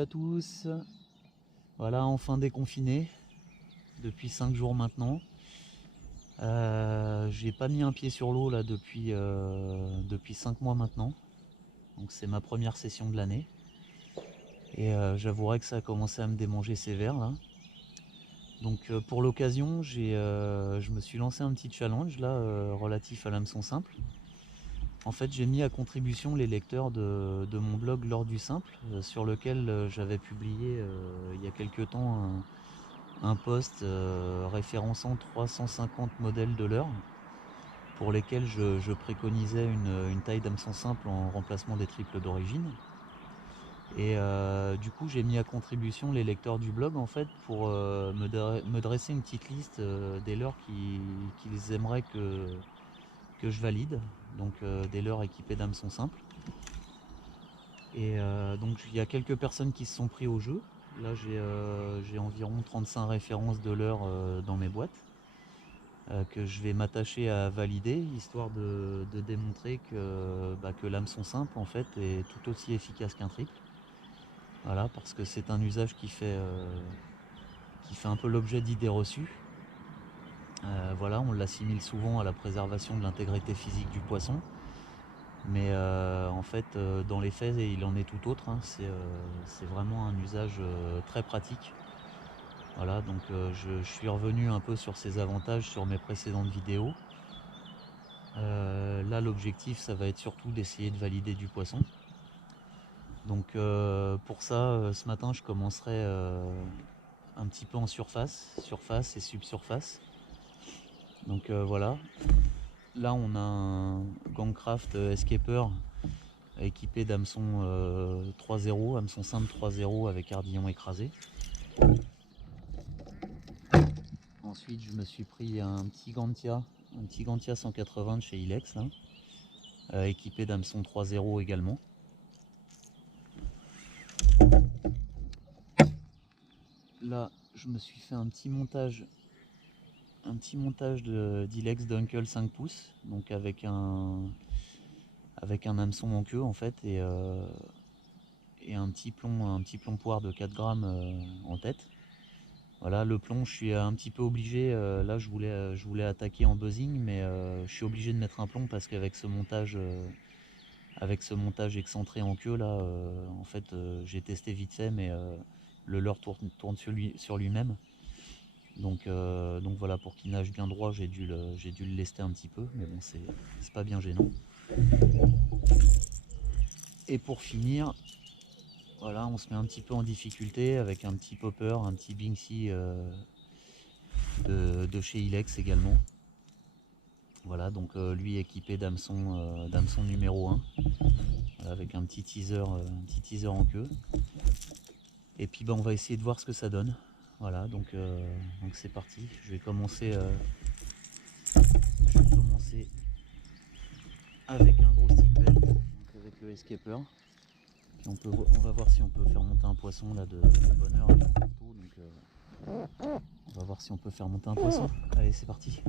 Salut à tous. Voilà, enfin déconfiné depuis 5 jours maintenant. J'ai pas mis un pied sur l'eau là depuis 5 mois maintenant. Donc c'est ma première session de l'année. Et j'avouerai que ça a commencé à me démanger sévère là. Donc pour l'occasion, je me suis lancé un petit challenge là relatif à l'hameçon simple. En fait, j'ai mis à contribution les lecteurs de mon blog L'Or du Simple, sur lequel j'avais publié il y a quelques temps un post référençant 350 modèles de leurre pour lesquels je préconisais une taille d'hameçon simple en remplacement des triples d'origine. Et du coup, j'ai mis à contribution les lecteurs du blog en fait pour me dresser une petite liste des leurres qu'ils aimeraient que je valide, donc des leurres équipés d'hameçon simple. Et donc il y a quelques personnes qui se sont pris au jeu. Là j'ai environ 35 références de leurres dans mes boîtes que je vais m'attacher à valider, histoire de démontrer que l'hameçon simple en fait est tout aussi efficace qu'un triple. Voilà, parce que c'est un usage qui fait un peu l'objet d'idées reçues. Voilà, on l'assimile souvent à la préservation de l'intégrité physique du poisson. Mais en fait, dans les faits, il en est tout autre, hein. C'est vraiment un usage très pratique. Voilà, donc je suis revenu un peu sur ses avantages sur mes précédentes vidéos. Là, l'objectif, ça va être surtout d'essayer de valider du poisson. Donc pour ça, ce matin, je commencerai un petit peu en surface et subsurface. Donc voilà. Là, on a un Gangcraft Escaper équipé d'hameçon 3.0, hameçon simple 3.0 avec ardillon écrasé. Ensuite, je me suis pris un petit Gantia 180 de chez Ilex, là, équipé d'hameçon 3.0 également. Là, je me suis fait un petit montage d'Ilex Dunkel 5 pouces, donc avec un hameçon en queue en fait, et un petit plomb poire de 4 grammes en tête. Voilà, le plomb, je suis un petit peu obligé, là je voulais attaquer en buzzing, mais je suis obligé de mettre un plomb parce qu'avec ce montage excentré en queue là, en fait j'ai testé vite fait, mais le leurre tourne sur lui-même. Donc voilà, pour qu'il nage bien droit, j'ai dû le lester un petit peu, mais bon, c'est pas bien gênant. Et pour finir, voilà, on se met un petit peu en difficulté avec un petit popper, un petit Binksy de chez Ilex également. Voilà, donc lui équipé d'hameçon numéro 1, voilà, avec un petit teaser en queue. Et puis on va essayer de voir ce que ça donne. Voilà, donc c'est parti. Je vais commencer avec un gros stickbait, donc avec le escaper. Puis on va voir si on peut faire monter un poisson là de bonne heure avec un couteau. Donc on va voir si on peut faire monter un poisson. Allez, c'est parti.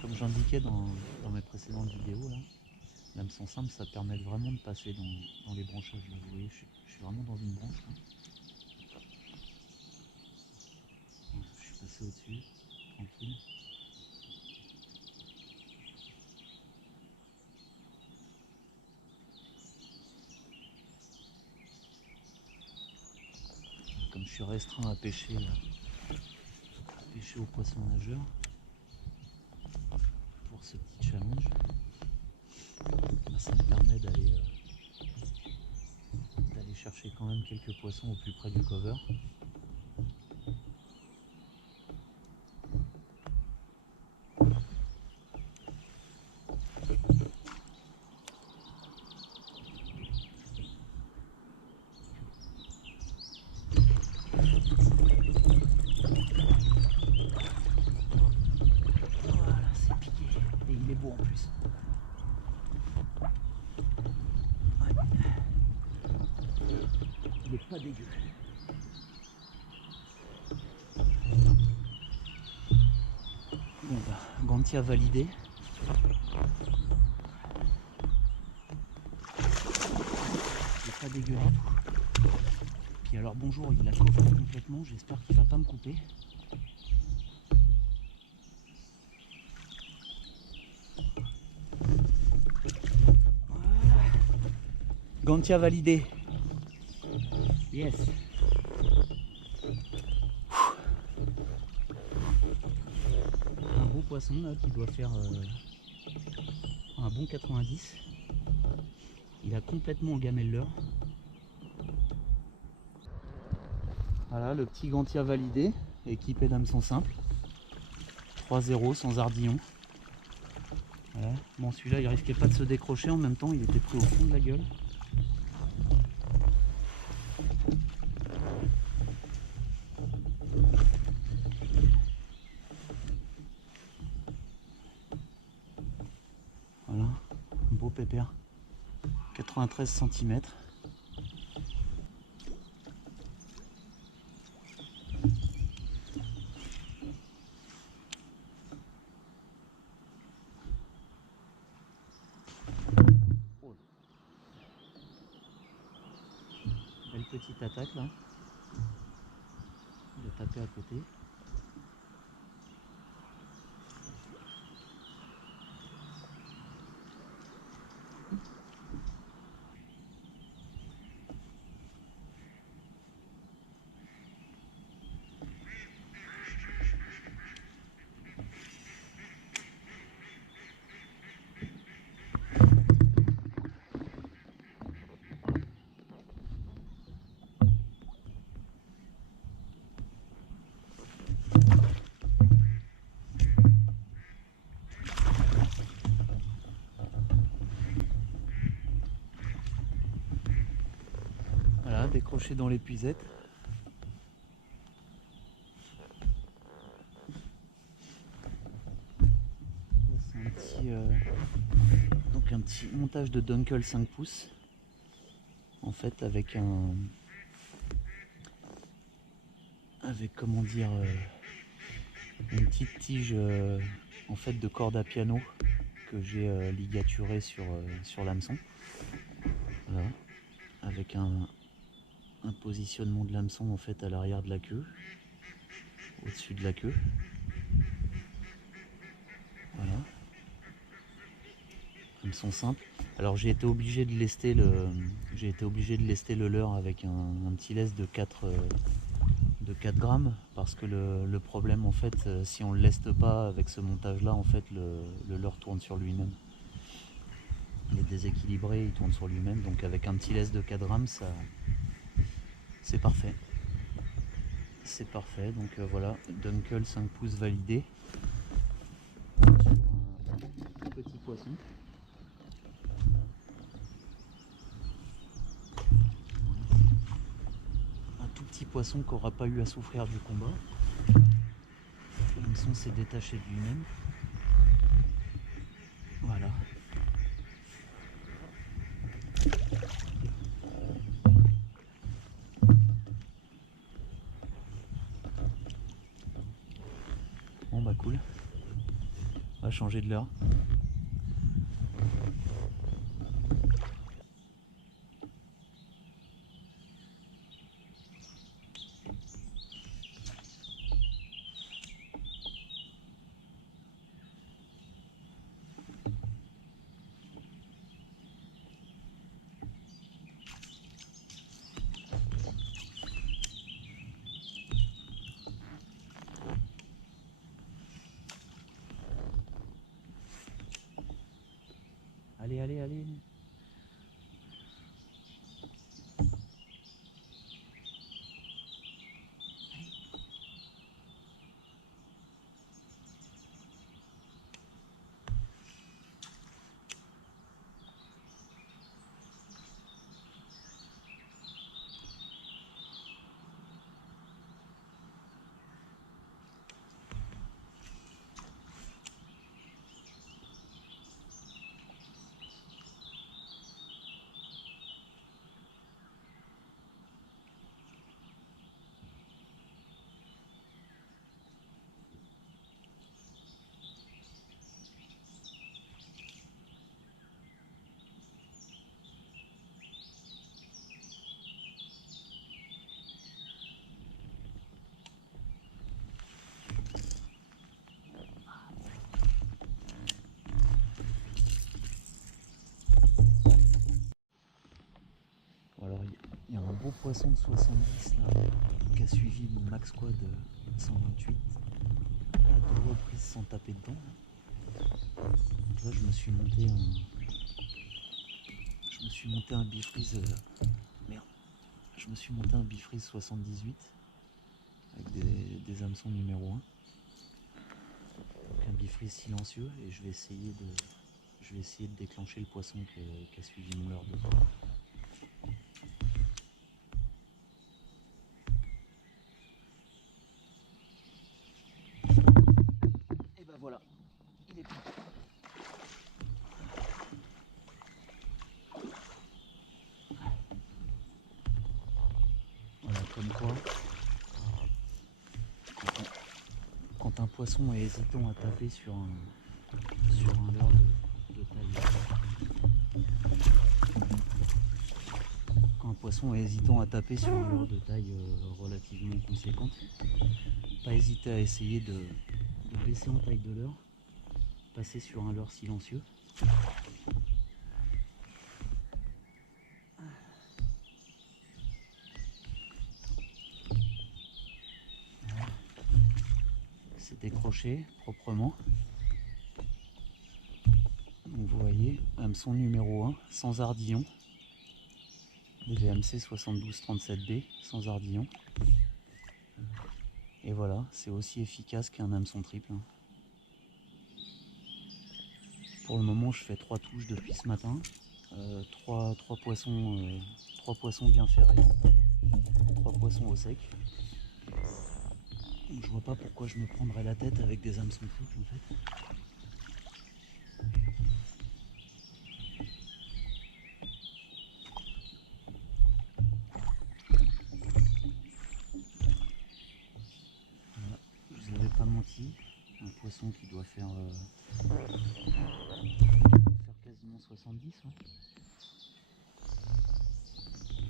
Comme j'indiquais dans mes précédentes vidéos, là, l'hameçon simple, ça permet vraiment de passer dans les branchages. Là. Vous voyez, je suis vraiment dans une branche. Là. Je suis passé au-dessus, tranquille. Comme je suis restreint à pêcher au poisson nageur pour ce petit challenge, ça me permet d'aller chercher quand même quelques poissons au plus près du cover. Voilà, c'est piqué. Et il est beau en plus. Ouais. Il est pas dégueu. Bon bah, Gantia validé. Il est pas dégueu du tout. Puis alors bonjour, il l'a coffré complètement, j'espère qu'il va pas me couper. Voilà. Gantia validé. Yes. Un beau poisson là qui doit faire un bon 90. Il a complètement engamé le leurre. Voilà le petit Gantia validé, équipé d'hameçon simple. 3-0 sans ardillon. Voilà. Bon, celui-là il risquait pas de se décrocher, en même temps il était pris au fond de la gueule. Voilà, un beau pépère. 93 cm. Belle petite attaque là. Il a tapé à côté. Voilà, décroché dans l'épuisette. C'est un petit, donc un petit montage de Dunkel 5 pouces. En fait avec comment dire, une petite tige en fait de corde à piano que j'ai ligaturé sur l'hameçon. Voilà. Avec un positionnement de l'hameçon en fait à l'arrière de la queue, au-dessus de la queue. Voilà. Hameçon simple. Alors j'ai été obligé de lester le leurre avec un petit lest de 4 grammes parce que le problème en fait si on le leste pas avec ce montage là en fait le leurre tourne sur lui-même. Il est déséquilibré, il tourne sur lui-même, donc avec un petit lest de 4 grammes ça c'est parfait. C'est parfait, donc voilà, Dunkel 5 pouces validé sur un petit poisson. Un tout petit poisson qui n'aura pas eu à souffrir du combat. L'hameçon s'est détaché de lui-même. Voilà. Bon bah cool. On va changer de l'heure. Allez, allez, allez. poisson de 70 là, qui a suivi mon max quad 128 à 2 reprises sans taper dedans. Donc là je me suis monté un bifreeze merde. Je me suis monté un bifreeze 78 avec des hameçons numéro 1. Donc un bifreeze silencieux et je vais essayer de déclencher le poisson qui a suivi mon leurre de corps. Et ben voilà, il est pris. Voilà, comme quoi, quand un poisson est hésitant à taper sur un leurre de taille. Quand un poisson est hésitant à taper sur un leurre de taille relativement conséquente, pas hésiter à essayer de baisser en taille de leurre, passer sur un leurre silencieux. C'est décroché proprement. Donc vous voyez, hameçon numéro 1, sans ardillon. DVMC 7237B, sans ardillon. Et voilà, c'est aussi efficace qu'un hameçon triple. Pour le moment, je fais 3 touches depuis ce matin. 3 poissons bien ferrés. 3 poissons au sec. Donc, je vois pas pourquoi je me prendrais la tête avec des hameçons triples en fait. Voilà, je vous avais pas menti. Un poisson qui doit faire quasiment 70. Ouais.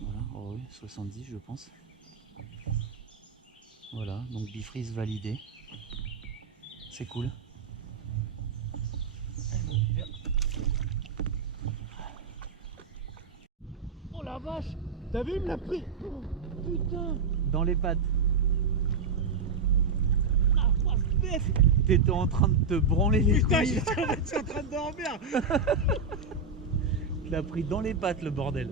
Voilà, oh oui, 70 je pense. Voilà, donc bifreeze validé. C'est cool. Oh la vache! T'as vu, il me l'a pris! Oh, putain! Dans les pattes. La face bête! T'étais en train de te branler les Putain, couilles. j'étais en train de dormir! Tu l'as pris dans les pattes le bordel.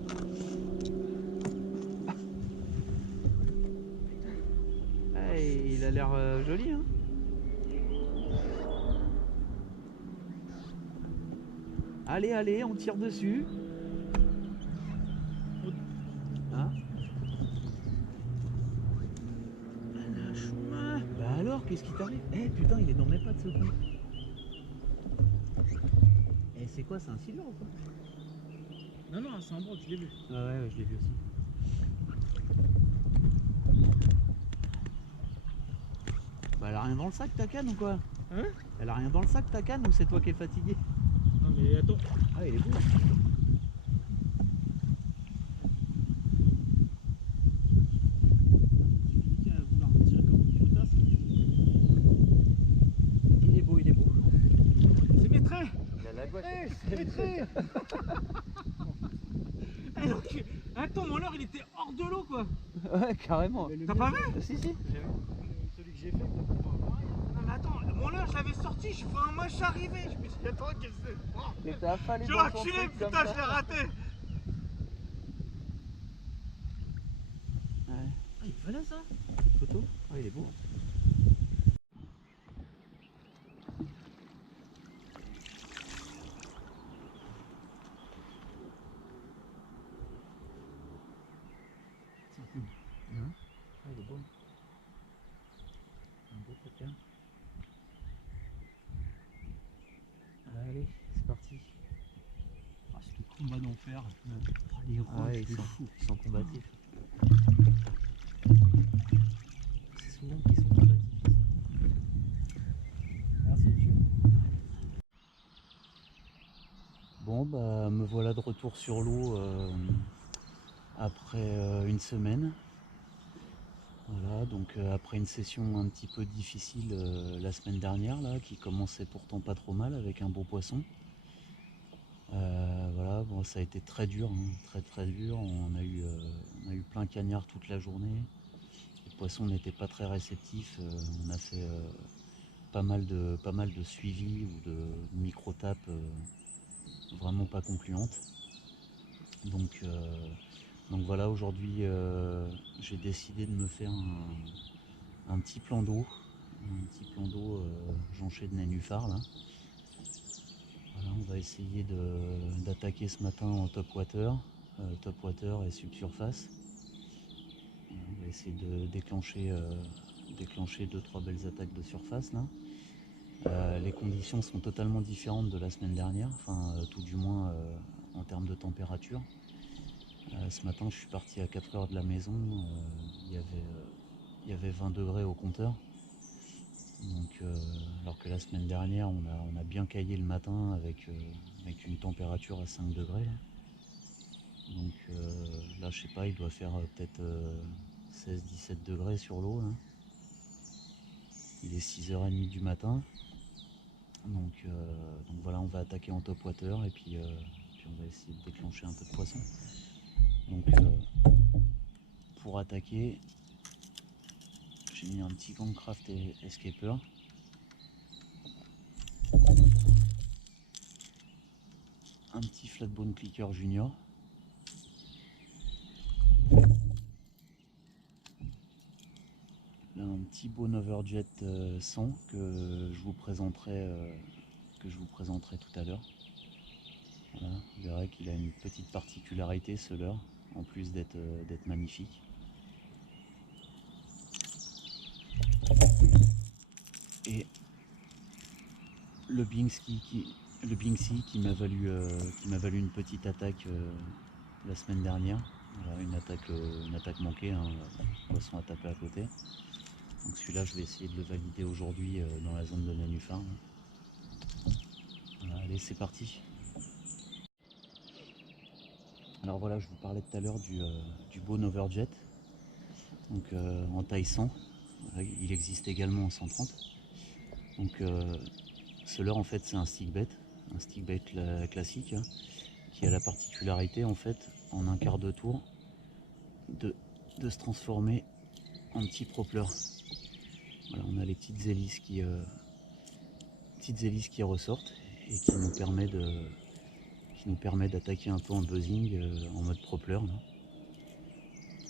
Ah, il a l'air joli hein. Allez, allez, on tire dessus. Hein? Bah alors, qu'est-ce qui t'arrive? Eh putain, il est dans mes pattes ce coup. Eh, c'est quoi? C'est un silver ou quoi? Non, non, c'est un broc, je l'ai vu. Ah ouais, je l'ai vu aussi. Bah, elle a rien dans le sac ta canne ou quoi? Hein? Elle a rien dans le sac ta canne ou c'est toi qui es fatigué? Non, mais attends. Ah, il est beau. Il est beau, il est beau. C'est Maîtré! Il a la gouache. Maîtré! Eh, donc, attends, mon leurre il était hors de l'eau quoi! Ouais, carrément. T'as pas vu? Si, si, j'ai vu. Celui que j'ai fait, pareil. Non, mais attends, mon leurre je l'avais sorti, je vois un moche arriver. Je me suis dit, attends, qu'est-ce que c'est? Oh, T'étais affalé j'ai dans ton reculé, truc comme putain, ça. je l'ai raté! Ouais. Ah, il fallait ça? Petite photo. Ah, il est beau. Hein? Ah, il est beau. Un beau coquin. Allez, c'est parti. Ah, c'est le combat d'enfer. Ah, les roches, ils sont combatifs. C'est souvent qu'ils sont combatifs. Merci, Dieu. Bon, bah, me voilà de retour sur l'eau après une semaine. Voilà, donc après une session un petit peu difficile la semaine dernière, là, qui commençait pourtant pas trop mal avec un beau poisson. Voilà, bon, ça a été très dur, hein, très dur. On a eu plein cagnard toute la journée. Les poissons n'étaient pas très réceptifs. On a fait pas mal de suivi ou de micro-tapes vraiment pas concluantes. Donc voilà, aujourd'hui j'ai décidé de me faire un petit plan d'eau. Un petit plan d'eau jonché de nénuphars là. Voilà, on va essayer d'attaquer ce matin en top water et subsurface. Voilà, on va essayer de déclencher 2-3 belles attaques de surface là. Les conditions sont totalement différentes de la semaine dernière, enfin tout du moins en termes de température. Ce matin je suis parti à 4 heures de la maison, il y avait 20 degrés au compteur. Donc, alors que la semaine dernière on a bien caillé le matin avec une température à 5 degrés. Là. Donc là je sais pas, il doit faire peut-être 16-17 degrés sur l'eau. Il est 6h30 du matin. Donc voilà, on va attaquer en top water et puis on va essayer de déclencher un peu de poisson. Donc pour attaquer, j'ai mis un petit Gangcraft Escaper. Un petit Flatbone Clicker Junior. Là, un petit Bone Overjet 100 que je vous présenterai tout à l'heure. Voilà, vous verrez qu'il a une petite particularité ce leurre, en plus d'être magnifique. Et le Bingsy qui m'a valu une petite attaque la semaine dernière. Voilà, une attaque manquée, hein, poisson à taper à côté. Donc celui-là je vais essayer de le valider aujourd'hui dans la zone de nénuphars. Voilà, allez, c'est parti. Alors voilà, je vous parlais tout à l'heure du Bone Overjet, donc en taille 100. Voilà, il existe également en 130. Donc ce leurre en fait c'est un stickbait classique, hein, qui a la particularité en fait en un quart de tour de se transformer en petit propeller. Voilà, on a les petites hélices qui ressortent et qui nous permet d'attaquer un peu en buzzing en mode propeller.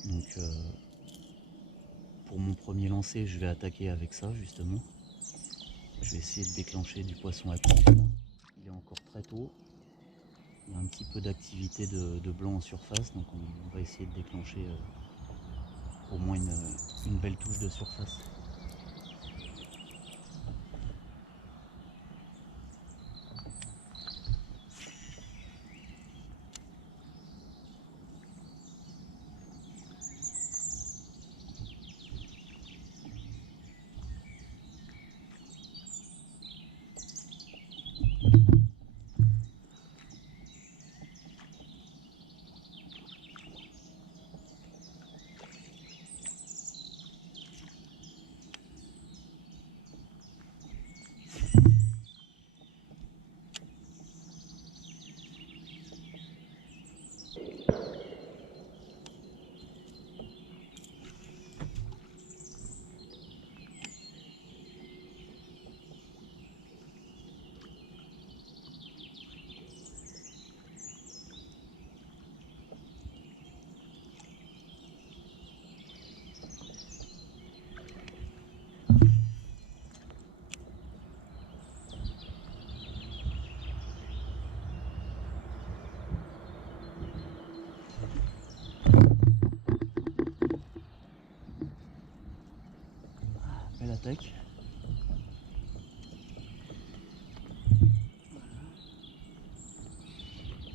Donc pour mon premier lancer je vais attaquer avec ça justement. Je vais essayer de déclencher du poisson actif. Il est encore très tôt. Il y a un petit peu d'activité de blanc en surface, donc on va essayer de déclencher au moins une belle touche de surface. Belle attaque.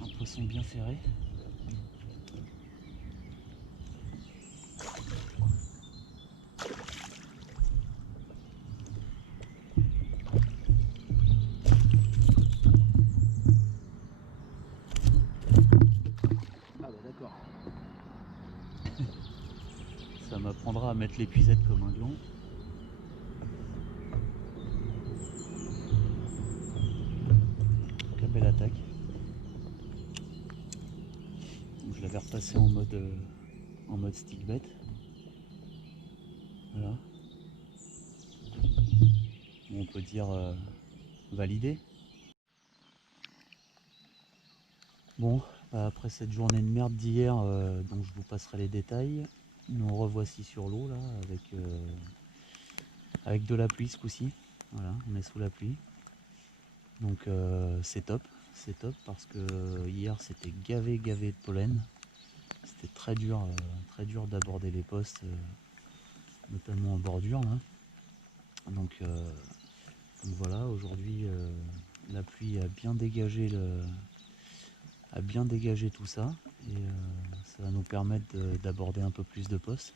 Un poisson bien ferré. Ah bah d'accord. Ça m'apprendra à mettre l'épuisette comme un gland. Quelle belle attaque. en mode stick bet. Voilà. On peut dire validé. Bon, après cette journée de merde d'hier, dont je vous passerai les détails, nous revoici sur l'eau là, avec de la pluie ce coup-ci. Voilà, on est sous la pluie. Donc c'est top parce que hier c'était gavé de pollen. C'était très dur d'aborder les postes, notamment en bordure là. Donc voilà, aujourd'hui la pluie a bien dégagé tout ça et ça va nous permettre d'aborder un peu plus de postes.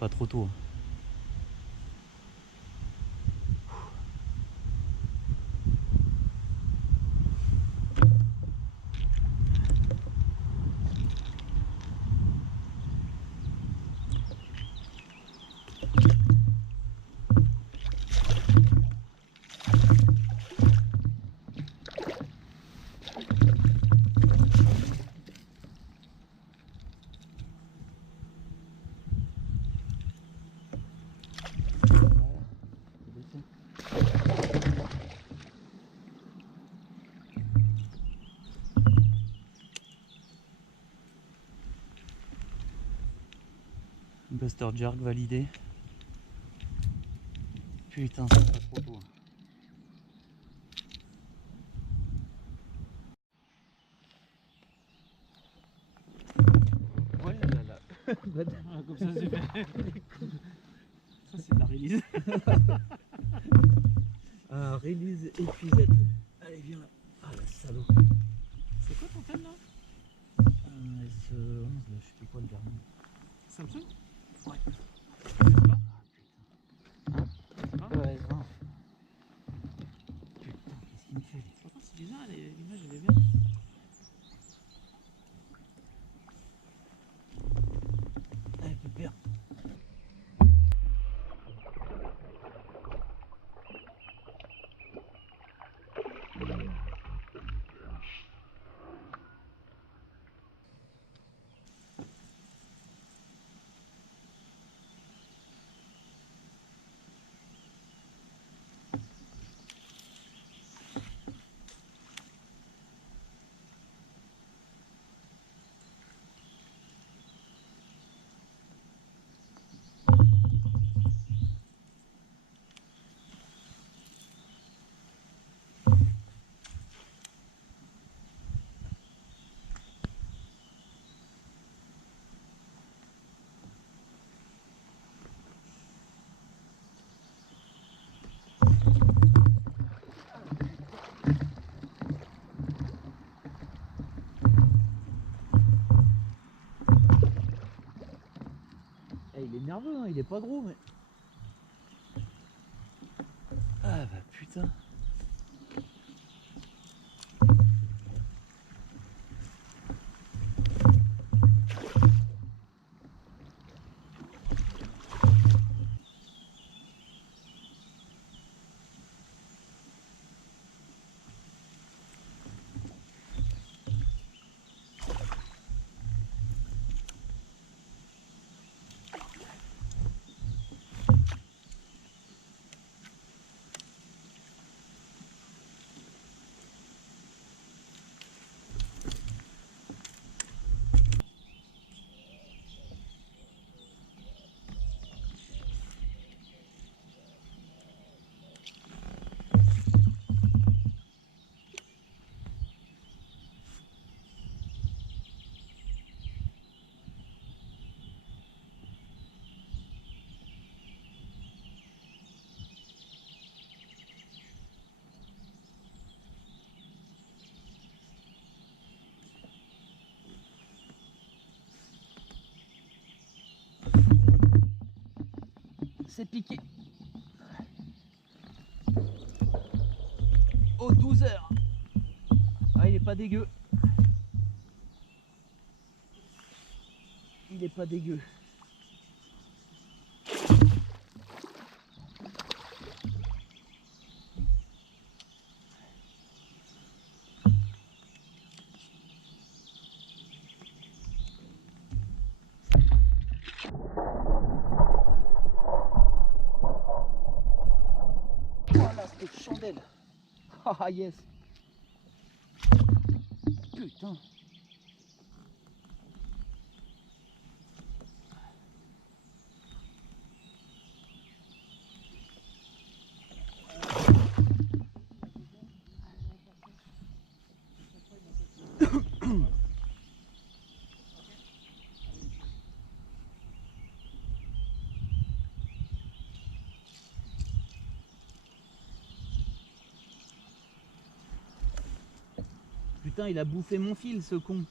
Pas trop tôt. Buster jerk validé. Putain, c'est pas trop tôt. Ouais, là. Comme ça, c'est fait. Ça, c'est de la release. Ah, release épuisette. Allez, viens là. Ah, la salaud. C'est quoi ton thème là? S11, là, je sais quoi le dernier. Samsung? Ouais. C'est pas? Hein? C'est pas? Ouais, S20. Putain, qu'est-ce qu'il me fait lui? Pourtant, c'est bizarre, l'image elle est bien. Allez, pépère. nerveux, hein, il est pas gros, mais... Ah bah putain. C'est piqué. Oh 12 heures. Ah il est pas dégueu. Il est pas dégueu. Voilà cette chandelle. Ah yes. Putain. Putain, il a bouffé mon fil, ce con.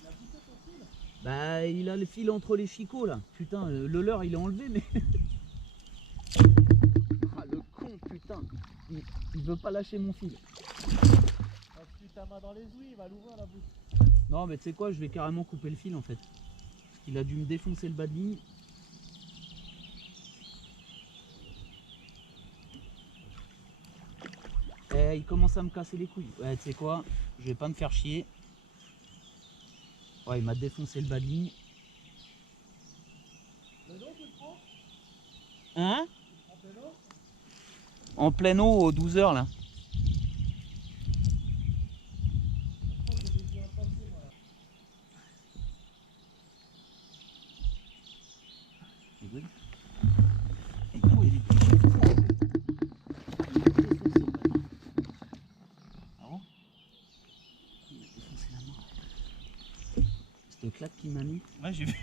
Il a bouffé ton fil? Bah, il a le fil entre les chicots, là. Putain, le leur, il est enlevé, mais... Ah, le con, putain. Il veut pas lâcher mon fil. Tu ta main dans les ouïes, il va l'ouvrir la bouche. Non, mais tu sais quoi, je vais carrément couper le fil, en fait. Il a dû me défoncer le bas de ligne. Eh, il commence à me casser les couilles. Ouais, tu sais quoi, je vais pas me faire chier. Ouais, il m'a défoncé le bas de ligne. Le nom tu le prends? Hein? En plein eau? En pleine eau, aux 12 heures, là. C'est good. Et où il est défoncé. Ah bon? Il m'a défoncé la main. Cette claque qu'il m'a mis. Ouais, j'ai vu.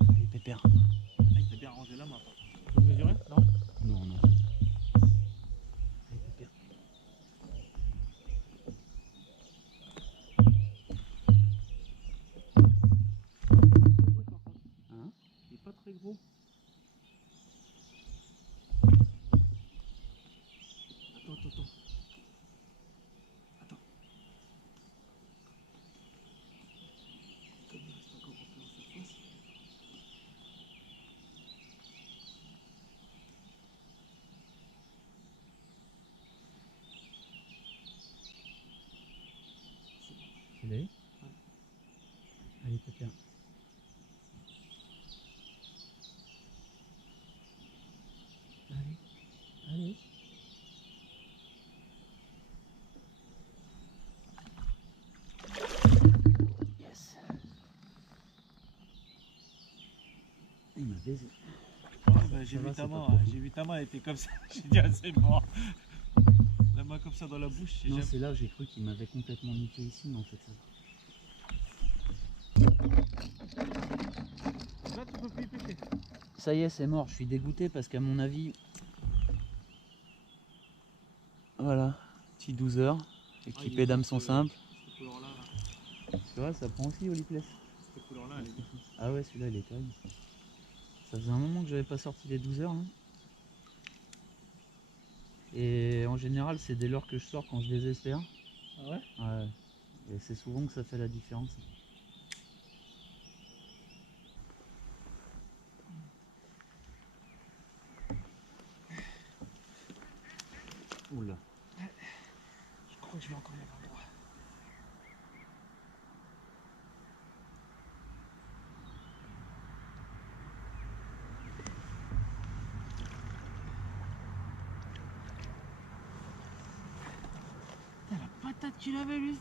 Allez, pépère. Ah, il t'a bien rangé la main. Tu peux mesurer? Non? Non, non. Allez, pépère. Hein? Il est pas très gros. Attends, attends, attends. Attends. Comme il reste encore un peu en surface. Tu l'as eu? Allez, pépère. Allez, allez. Yes. Il m'a baisé. Ouais, bah, j'ai Ça va, vu ta c'est main, pas profond. j'ai vu ta main, elle était comme ça. J'ai dit, ah, c'est mort. La main comme ça dans la bouche, j'ai Non, jamais. c'est là, j'ai cru qu'il m'avait complètement niqué ici, mais en fait, ça va. Là, tu peux plus y pêcher. Ça y est, c'est mort. Je suis dégoûté parce qu'à mon avis... Voilà, petit 12 heures, équipé d'hameçon simple. Cette couleur-là, là. Tu vois, ça prend aussi Olipless. Cette couleur Ouais, les gars. Ah ouais, celui-là il est terrible. Ça faisait un moment que j'avais pas sorti les 12 heures là. Et en général c'est dès l'heure que je sors quand je désespère. Ah ouais? Ouais. Et c'est souvent que ça fait la différence. Oula. Je crois que je vais encore y avoir droit. Putain, la patate qu'il avait lui.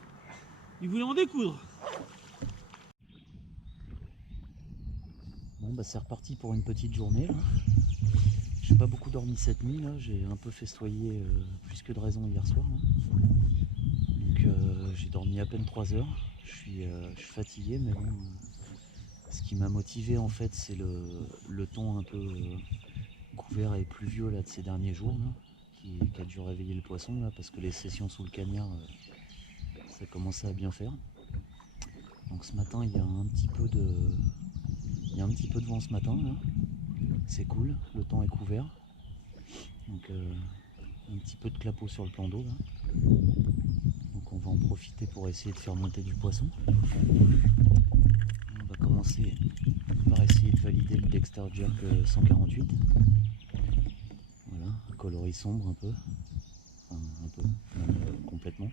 Il voulait en découdre. Bon bah c'est reparti pour une petite journée là. J'ai pas beaucoup dormi cette nuit là, j'ai un peu festoyé plus que de raison hier soir là. Donc j'ai dormi à peine 3 heures. Je suis fatigué mais bon. Ce qui m'a motivé en fait c'est le temps un peu couvert et pluvieux là de ces derniers jours là, qui a dû réveiller le poisson là parce que les sessions sous le cagnard ça commençait à bien faire. Donc ce matin il y a un petit peu de vent ce matin là. C'est cool, le temps est couvert. Donc un petit peu de clapot sur le plan d'eau là. Donc on va en profiter pour essayer de faire monter du poisson. On va commencer par essayer de valider le Dexter Jerk 148. Voilà, un coloris sombre un peu. Enfin, un peu, même complètement.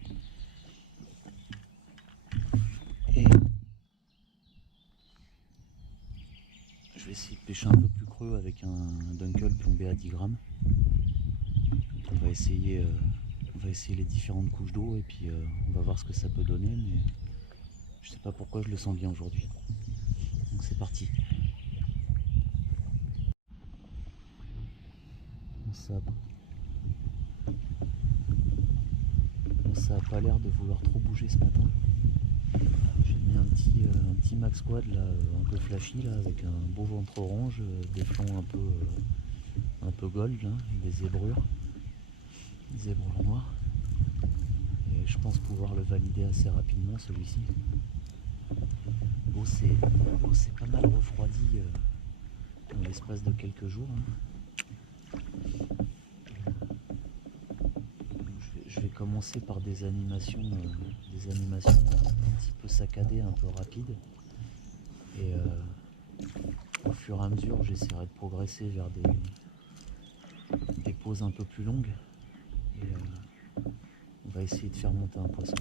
Et je vais essayer de pêcher un peu plus creux avec un Dunkel plombé à 10 grammes. On va essayer les différentes couches d'eau et puis on va voir ce que ça peut donner, mais je sais pas pourquoi je le sens bien aujourd'hui. Donc c'est parti. Ça a pas l'air de vouloir trop bouger ce matin. J'ai mis un petit max quad là, un peu flashy là, avec un beau ventre orange, des flancs un peu gold là, des zébrures noires. Et je pense pouvoir le valider assez rapidement celui-ci. Bon c'est pas mal refroidi en l'espace de quelques jours. Hein. Je vais commencer par des animations un petit peu saccadées, un peu rapides. Et au fur et à mesure, j'essaierai de progresser vers des pauses un peu plus longues. Et on va essayer de faire monter un poisson.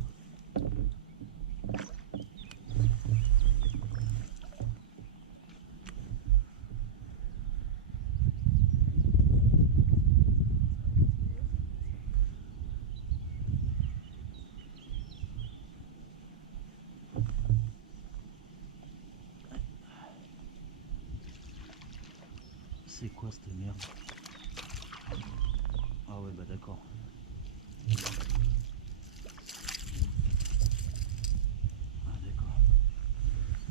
C'est quoi cette merde? Ah ouais bah d'accord. Ah d'accord.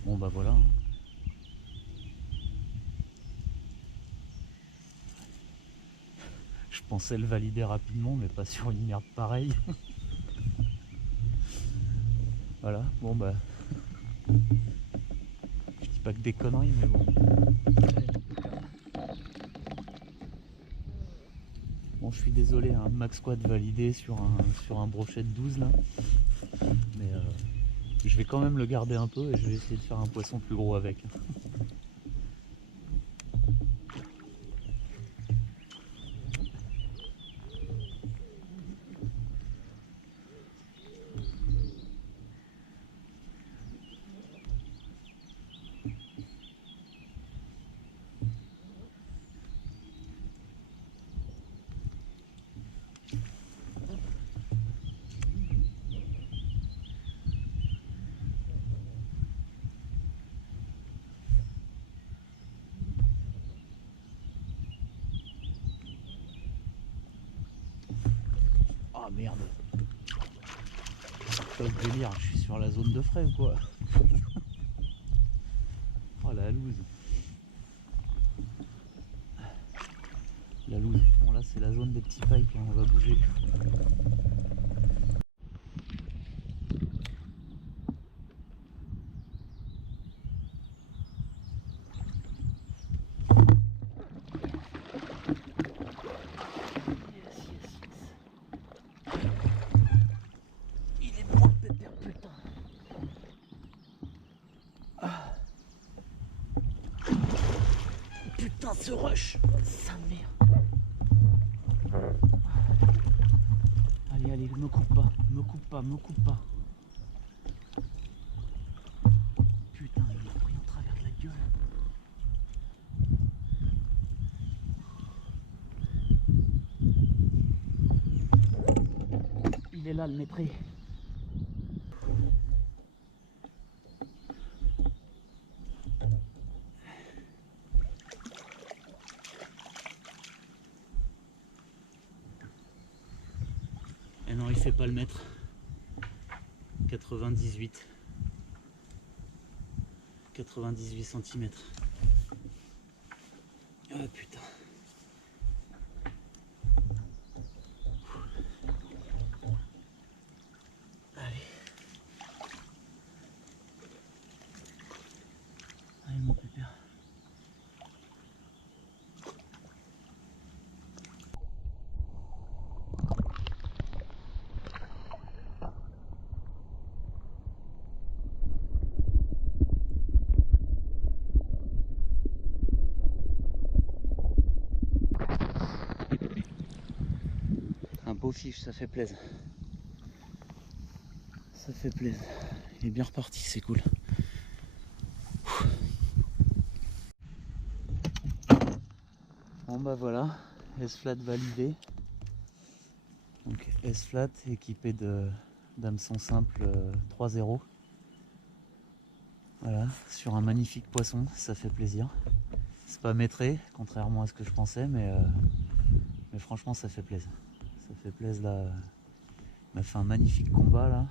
Bon bah voilà. Hein. Je pensais le valider rapidement mais pas sur une merde pareille. Voilà, bon bah. Je dis pas que des conneries mais bon. Bon je suis désolé, un max quad validé sur un brochet de 12 là. Mais je vais quand même le garder un peu et je vais essayer de faire un poisson plus gros avec. Ah merde. C'est pas le délire, je suis sur la zone de frais ou quoi. Oh la loose. La loose. Bon là c'est la zone des petits pikes, hein, on va bouger. ce rush, ça de merde. Allez, allez, me coupe pas, me coupe pas, me coupe pas. Putain, il m'a pris en travers de la gueule. Il est là le maître. Et non, il fait pas le mètre. 98 cm. Ah putain. Allez. Allez mon pépère. Un beau fiche, ça fait plaisir. Ça fait plaisir. Il est bien reparti, c'est cool. Bon bah voilà, S-flat validé. Donc S-flat équipé de d'hameçon simple 3-0. Voilà, sur un magnifique poisson, ça fait plaisir. C'est pas maîtré, contrairement à ce que je pensais, mais franchement ça fait plaisir. Ça fait plaisir là. On a fait un magnifique combat là.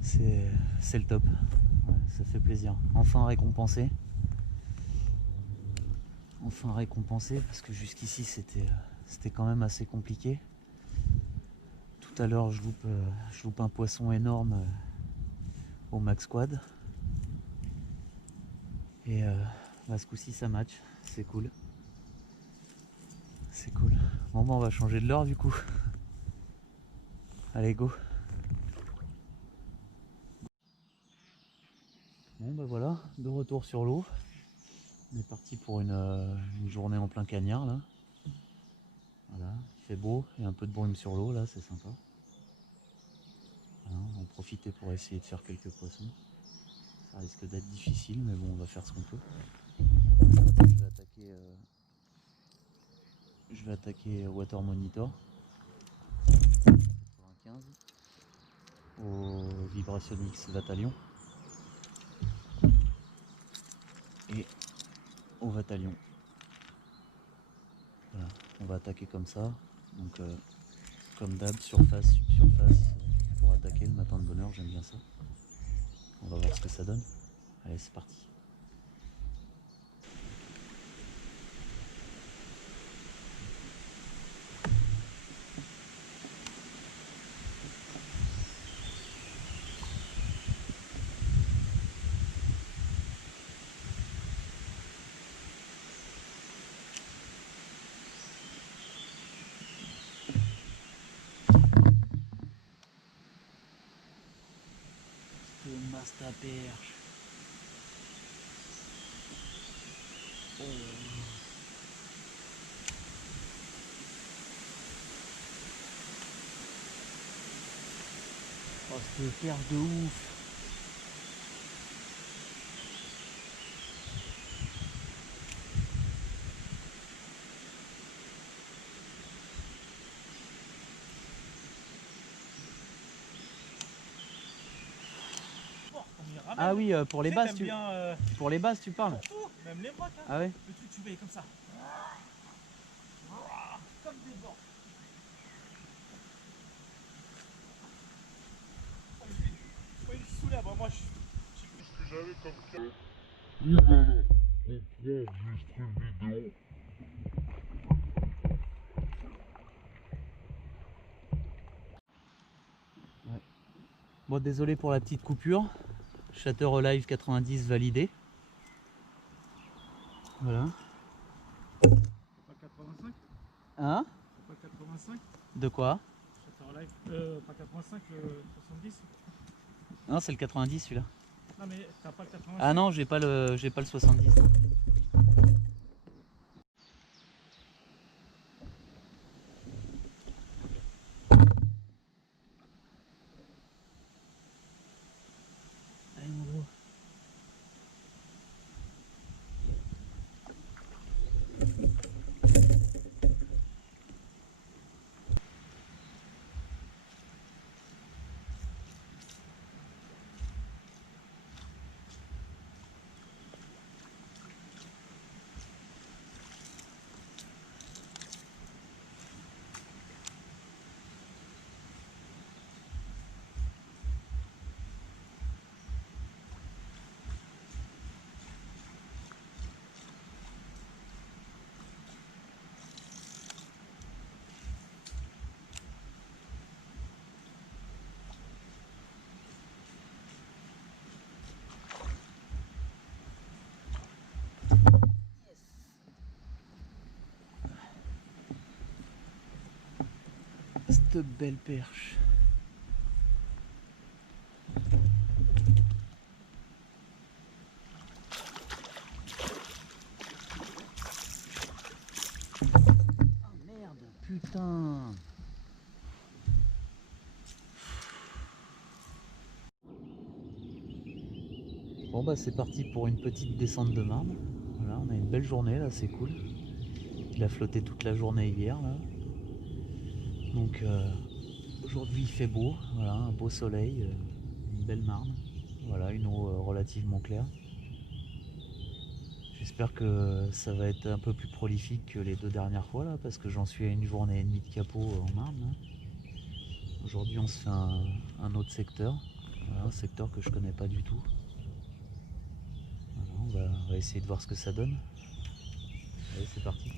C'est le top. Ouais, ça fait plaisir. Enfin récompensé. Enfin récompensé parce que jusqu'ici c'était quand même assez compliqué. Tout à l'heure je loupe un poisson énorme au max quad. Et bah, ce coup-ci ça match, c'est cool. C'est cool. Bon bah on va changer de leurre du coup. Allez go. Bon bah voilà, de retour sur l'eau. On est parti pour une journée en plein cagnard là. Voilà, il fait beau, il y a un peu de brume sur l'eau là, c'est sympa. Voilà, on va en profiter pour essayer de faire quelques poissons. Ça risque d'être difficile, mais bon, on va faire ce qu'on peut. Je vais attaquer Water Monitor 95 au Vibrationix Vatalion et au Vatalion. Voilà, on va attaquer comme ça. Donc, comme d'hab, surface, subsurface, pour attaquer le matin de bonne heure, j'aime bien ça. On va voir ce que ça donne. Allez, c'est parti. Masse ta perche. Oh. Oh, cette perche de ouf. Ah oui, pour les bases, pour les bases, tu parles. Pour tout, même les brocs. Hein. Ah ouais. Le truc, tu veilles comme ça. Comme des bords. Il est sous là, bah, moi je sais ce que j'avais comme. Oui, voilà. On enregistre une vidéo. Ouais. Bon, désolé pour la petite coupure. Shutter Live 90 validé. Voilà. Pas 85. Hein? Pas 85. De quoi? Shutter Live. Pas 85, 70. Non, c'est le 90 celui-là. Non mais t'as pas le 85. Ah non, j'ai pas le 70. Cette belle perche. Ah merde, putain. Bon bah c'est parti pour une petite descente de marne. Voilà, on a une belle journée là, c'est cool. Il a flotté toute la journée hier là. Donc aujourd'hui il fait beau, voilà, un beau soleil, une belle marne. Voilà, une eau relativement claire. J'espère que ça va être un peu plus prolifique que les 2 dernières fois là, parce que j'en suis à une journée et demie de capot en marne là. Aujourd'hui on se fait un autre secteur, voilà, un secteur que je connais pas du tout. Voilà, on va essayer de voir ce que ça donne. Allez, c'est parti.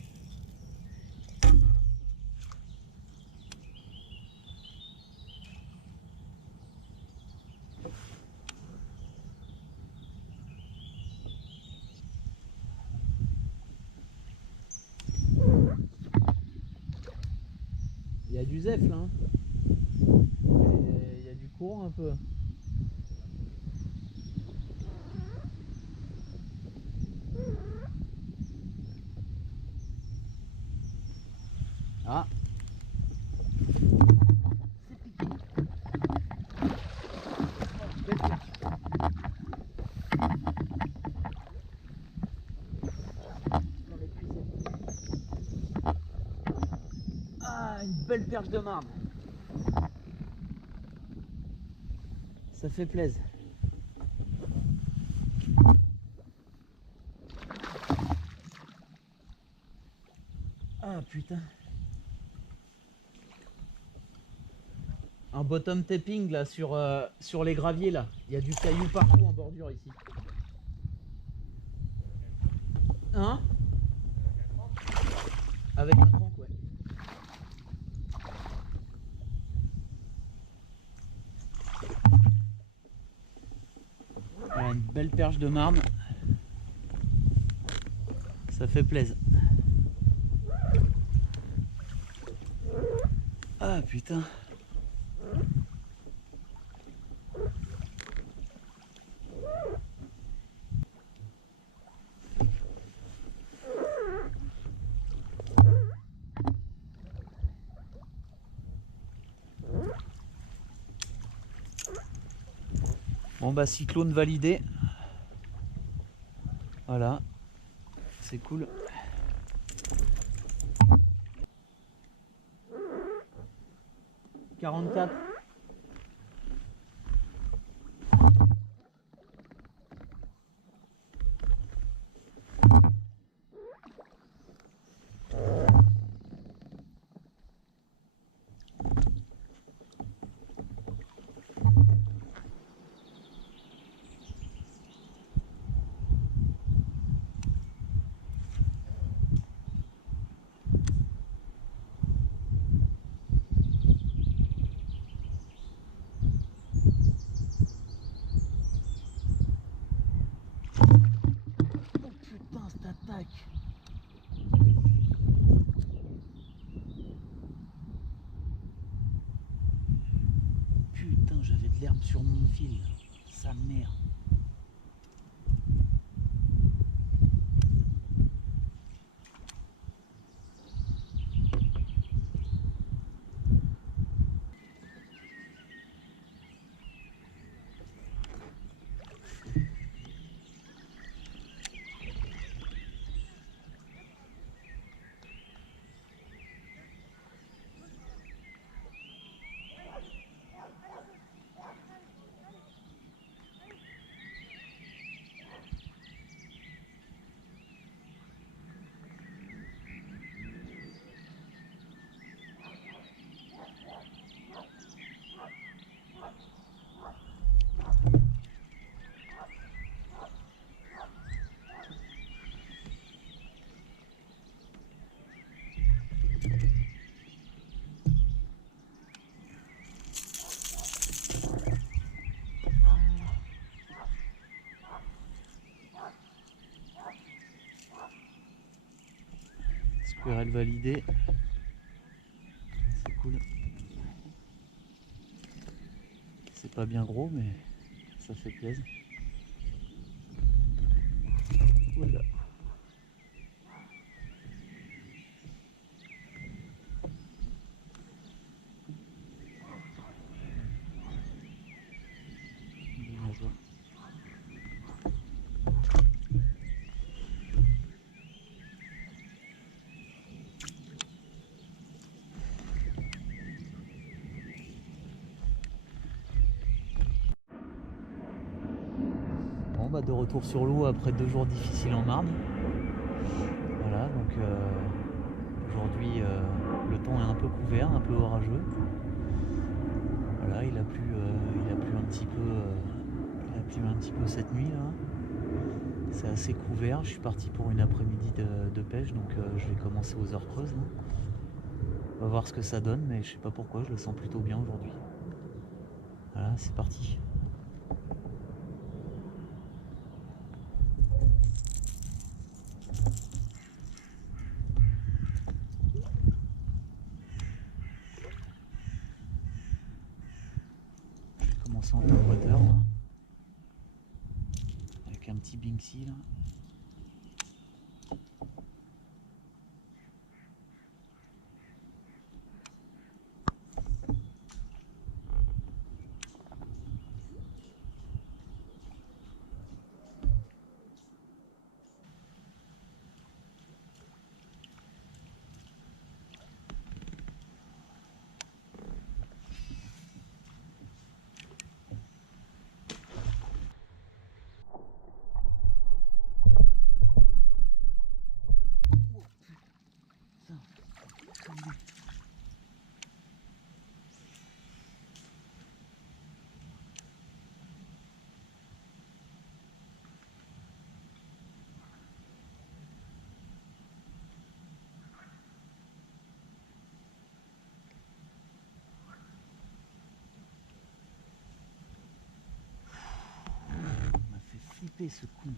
Il y a du zef là, hein. Il y a du courant un peu. Ah, ah, une belle perche de marne. Ça fait plaisir. Ah putain. Un bottom tapping là sur les graviers là. Il y a du caillou partout en bordure ici. Hein? Avec un crank, ouais. Voilà, une belle perche de marne. Ça fait plaisir. Ah putain. Bon bah cyclone validé. Voilà. C'est cool. « 44. Oh putain, cette attaque. Putain, j'avais de l'herbe sur mon fil. Sa mère. Squirrel validé. C'est cool. pas bien gros, mais ça fait plaisir. Voilà. Des nageoires. Bon bah de retour sur l'eau après 2 jours difficiles en Marne. Voilà, donc aujourd'hui le temps est un peu couvert, un peu orageux. Voilà, il a plu un petit peu, cette nuit là. C'est assez couvert. Je suis parti pour une après-midi de pêche, donc je vais commencer aux heures creuses là. On va voir ce que ça donne, mais je sais pas pourquoi, je le sens plutôt bien aujourd'hui. Voilà, c'est parti. Je vais commencer en top water là, avec un petit Binksy là. Il m'a fait flipper ce coup.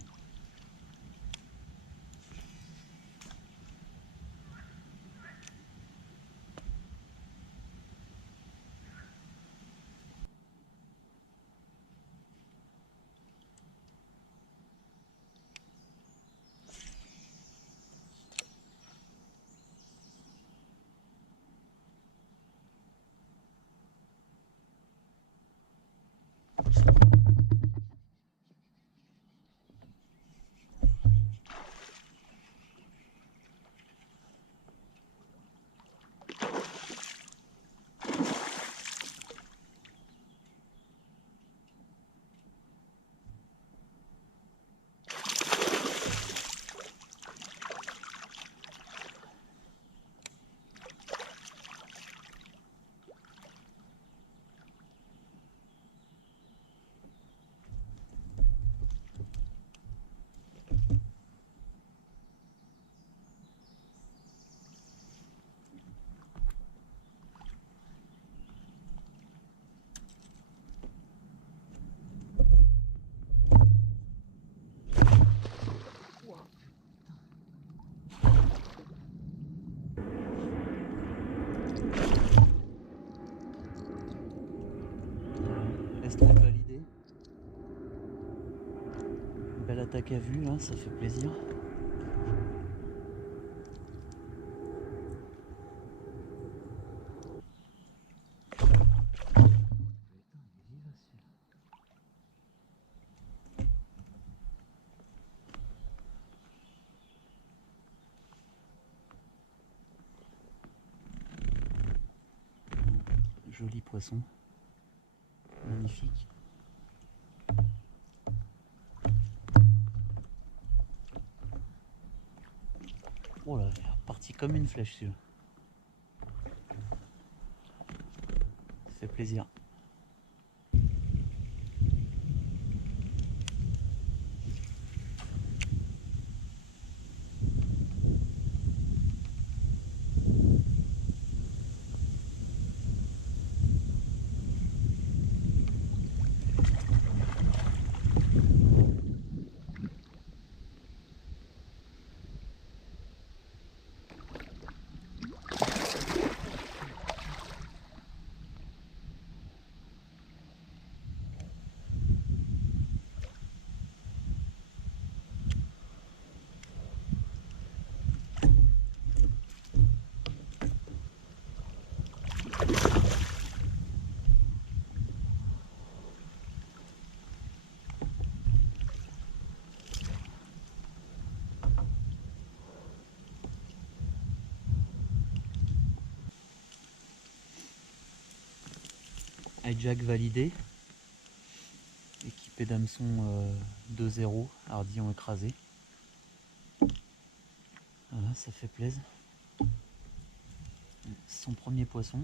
Estrade validée. Belle attaque à vue là, ça fait plaisir. Joli poisson, magnifique. Oh là, il est reparti comme une flèche celui-là. Ça fait plaisir. Hijack validé. Équipé d'hameçon 2.0, hardillon écrasé. Voilà, ça fait plaisir. Son premier poisson.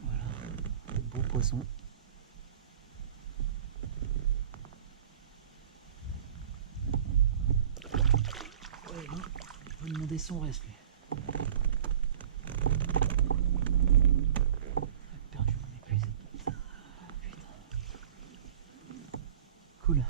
Voilà, beau poisson. Ouais, non, on va demander son reste lui. J'ai perdu mon épuisé. Putain. Cool.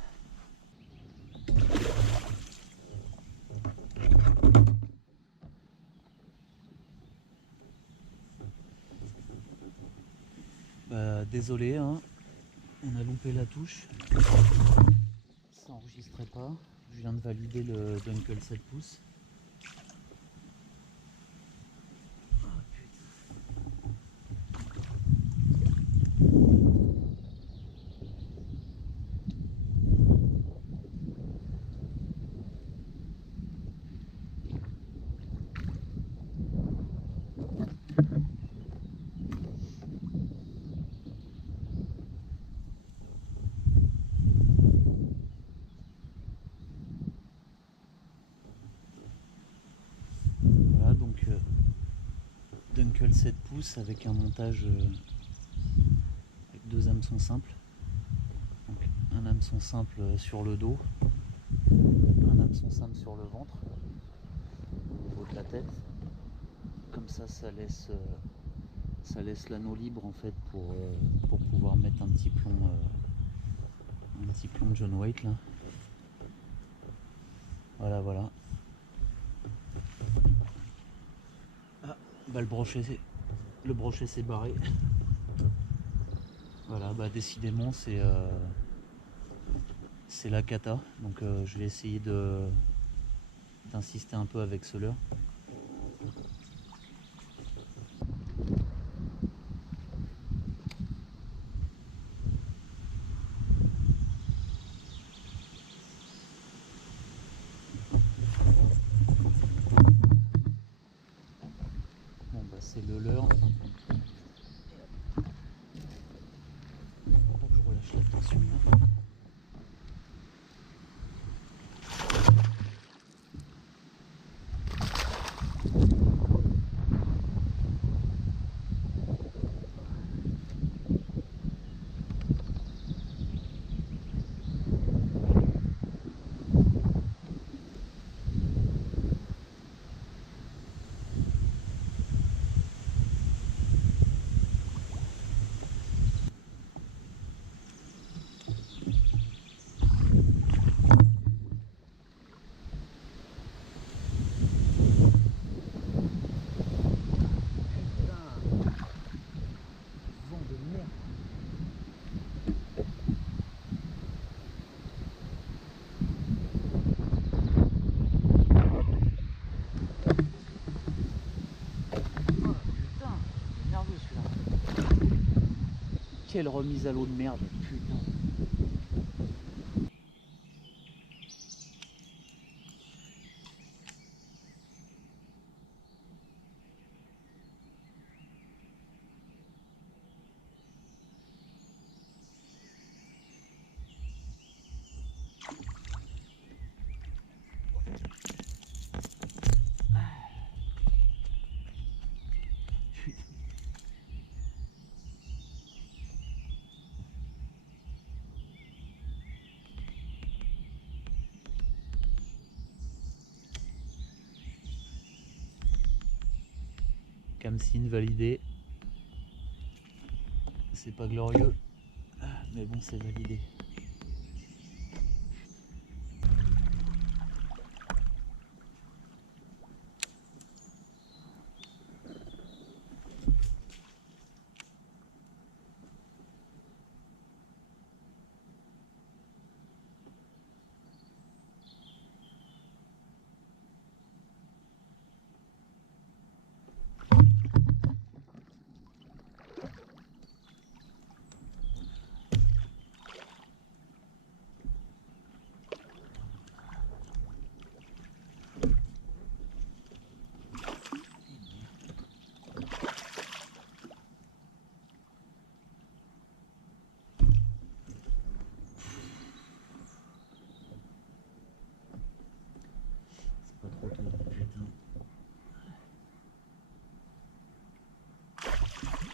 Bah, désolé, hein, on a loupé la touche. Ça n'enregistrait pas. Je viens de valider le Dunkel 7 pouces. Oh, putain. Voilà, donc Dunkel 7 pouces avec un montage avec deux hameçons simples. Donc, un hameçon simple sur le dos, un hameçon simple sur le ventre, au niveau de la tête. Comme ça laisse l'anneau libre en fait pour pouvoir mettre un petit plomb de John White là. Voilà, voilà. Ah, bah le brochet s'est barré. Voilà, bah décidément c'est la cata. Donc je vais essayer d'insister un peu avec ce leurre. Bon bah c'est le leurre. Faut que je relâche la tension là. Quelle remise à l'eau de merde, putain. Camsine validé. C'est pas glorieux, mais bon, c'est validé.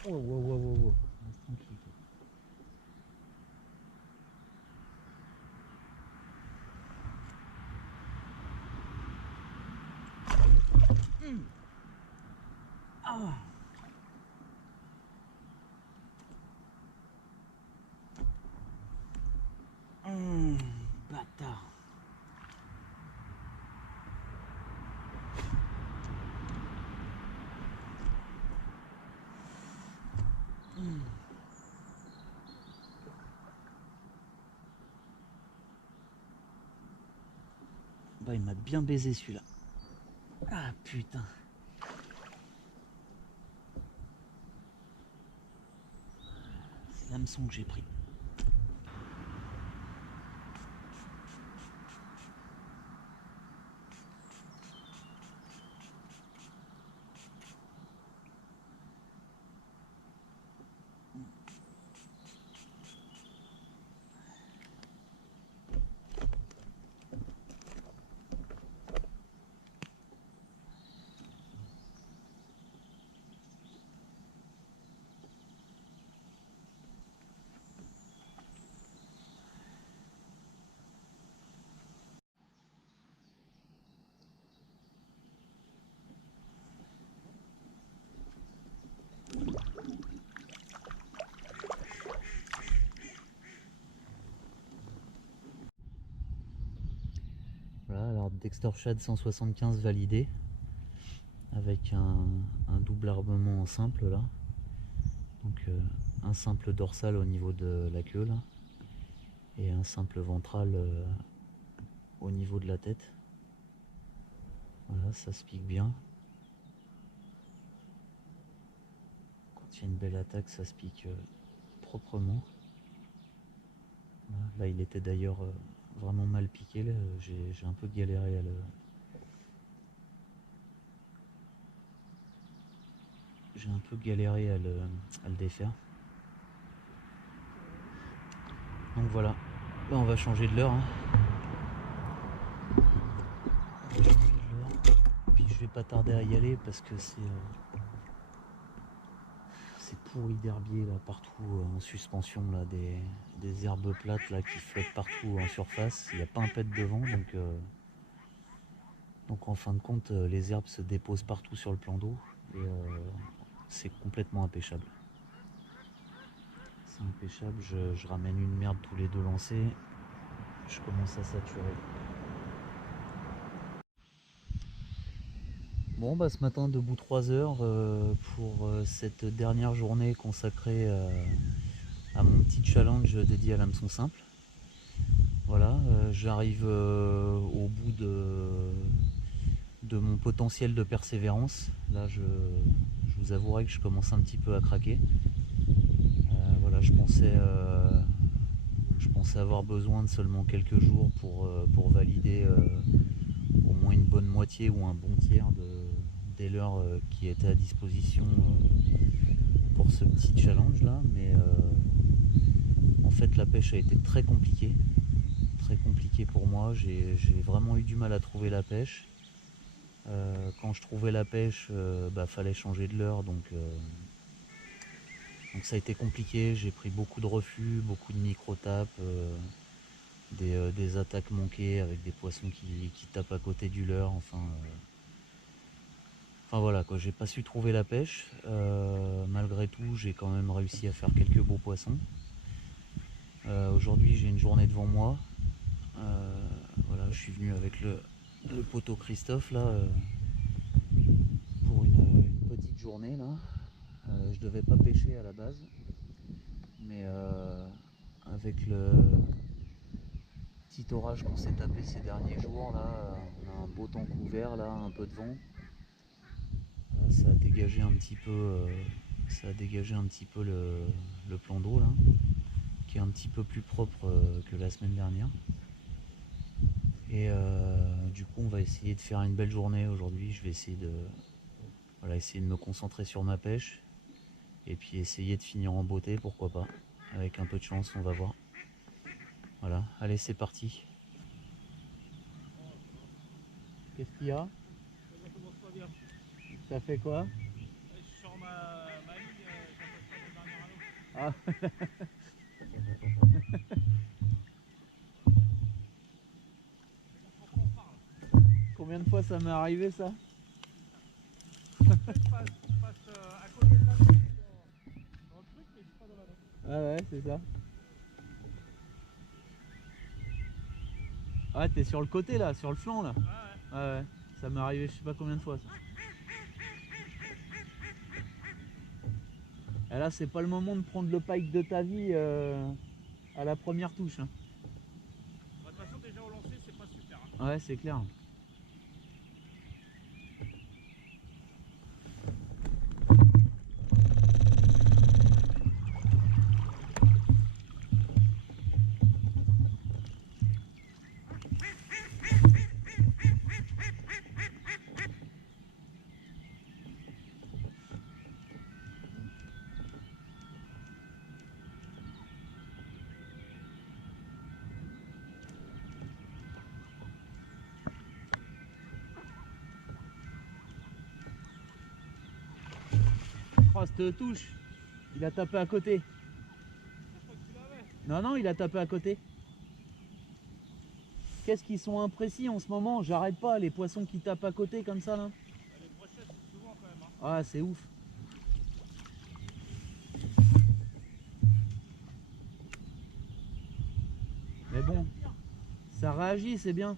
Oh, wow, wow, wow, wow. Reste tranquille. Ah. Bâtard. Bah, il m'a bien baisé celui-là. Ah putain. C'est l'hameçon que j'ai pris. Voilà, alors Dexter Shad 175 validé avec un double armement en simple là. Donc un simple dorsal au niveau de la queue là et un simple ventral au niveau de la tête. Voilà, ça se pique bien. Quand il y a une belle attaque, ça se pique proprement. Voilà, là, il était d'ailleurs vraiment mal piqué. J'ai un peu galéré à le. J'ai un peu galéré à le défaire. Donc voilà, là on va changer de l'heure. Hein. Puis je vais pas tarder à y aller parce que c'est pourri d'herbier là partout en suspension là, des herbes plates là qui flottent partout en surface. Il n'y a pas un pet devant donc en fin de compte les herbes se déposent partout sur le plan d'eau et c'est complètement impêchable. C'est impêchable, je ramène une merde tous les 2 lancers, je commence à saturer. Bon bah ce matin debout 3 heures pour cette dernière journée consacrée à mon petit challenge dédié à l'hameçon simple. Voilà, j'arrive au bout de mon potentiel de persévérance. Là je vous avouerai que je commence un petit peu à craquer. Voilà, je pensais avoir besoin de seulement quelques jours pour valider au moins une bonne moitié ou un bon tiers des leurres qui étaient à disposition pour ce petit challenge là, mais en fait la pêche a été très compliquée pour moi. J'ai vraiment eu du mal à trouver la pêche. Quand je trouvais la pêche, fallait changer de leurre, donc ça a été compliqué. J'ai pris beaucoup de refus, beaucoup de micro-tapes, des attaques manquées avec des poissons qui tapent à côté du leurre. Enfin voilà quoi, j'ai pas su trouver la pêche. Malgré tout, j'ai quand même réussi à faire quelques beaux poissons. Aujourd'hui, j'ai une journée devant moi. Voilà, je suis venu avec le poteau Christophe là pour une petite journée là. Je devais pas pêcher à la base, mais avec le petit orage qu'on s'est tapé ces derniers jours là, on a un beau temps couvert là, un peu de vent. Là, ça a dégagé un petit peu, le plan d'eau là, qui est un petit peu plus propre que la semaine dernière. Et du coup, on va essayer de faire une belle journée aujourd'hui. Je vais essayer de me concentrer sur ma pêche et puis essayer de finir en beauté, pourquoi pas. Avec un peu de chance, on va voir. Voilà, allez, c'est parti. Qu'est-ce qu'il y a? Ça commence pas bien. Ça fait quoi? Je sors ma ligne, Ah. Combien de fois ça m'est arrivé ça? Je passe à côté de la dans le truc, mais je suis pas dans la mer. Ah ouais, c'est ça. Ouais, t'es sur le côté là, sur le flanc là. Ah ouais. Ouais, ouais. Ça m'est arrivé je sais pas combien de fois ça. Et là, c'est pas le moment de prendre le pike de ta vie à la première touche. Hein. Bah, de toute façon, déjà au lancer, c'est pas super. Hein. Ouais, c'est clair. Oh, cette touche, il a tapé à côté. Non, non, il a tapé à côté. Qu'est-ce qu'ils sont imprécis en ce moment? J'arrête pas, les poissons qui tapent à côté comme ça là. Les brochettes, c'est souvent quand même. Hein. Ah, c'est ouf. Mais bon, ça réagit, c'est bien.